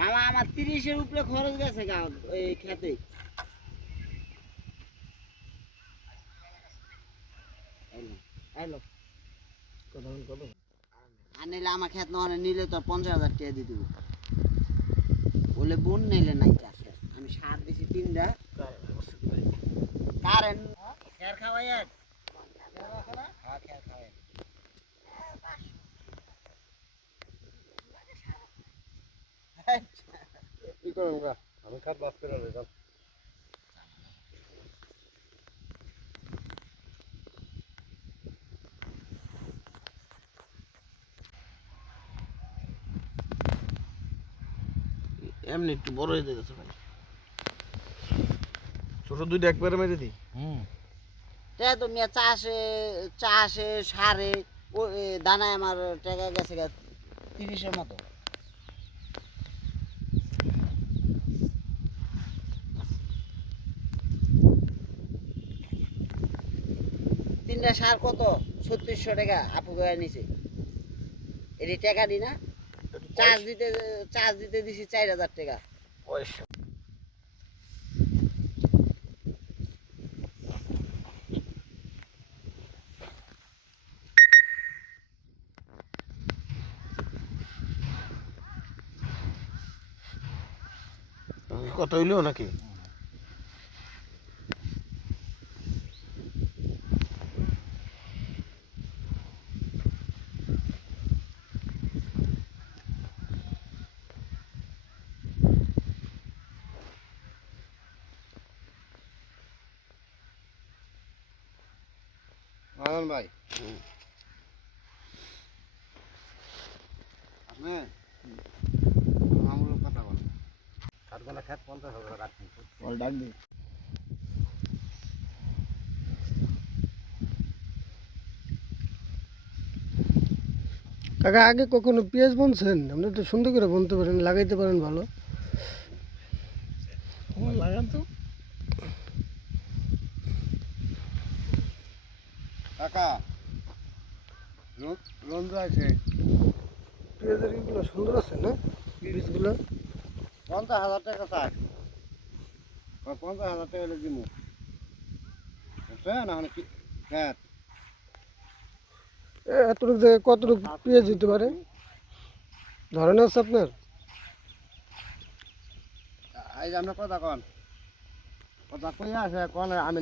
মামা আমার 30-এর উপরে খরচ গেছে গা এই খেতে। আর নিলে আমার খেত না নিলে তো 50,000 টাকা দিয়ে দিব বলে বোন নিলে নাই চাষে আমি সার দিছি 3টা কারেন্ট খের খাওয়াই এক হ্যাঁ খের খাওয়াই কি করব গা আমি খাট বাস করে লইলাম এমনি একটু বড় হয়ে গেছে ভাই ছোট দুইটা একবারে মেরে দি টাকা তো মিয়া চাষে সারে ও দানায় আমার টাকা গেছে গা 30-এর মতো। তিনটা সার কত 3600 টাকা আপু গায়ে নিছে এটি টাকা দি না চার্জ দিতে দিছি 4000 টাকা পয়সা কত হইলো নাকি আনন্দ ভাই আপনি আমুল কথা বলেন কাঠগোলা খেত 50,000 রাখছেন বল ডাক দিই কাকা আগে কখনো পেঁয়াজ বুনছেন? আপনি তো সুন্দর করে বুনতে পারেন, লাগাইতে পারেন ভালো। লাগান তো কাকা লোন আছে পেঁয়াজের এগুলো সুন্দর আছে না বীজগুলো? 50,000 টাকা চাই 50,000 টাকা হলে দিমু বুঝছেন এখন কি খেত এতটুকু জায়গায় কতটুকু পেঁয়াজ দিতে পারে ধরেন আছে আপনার? এই যে আমরা কথা কন কথা কই আছে কোন আমি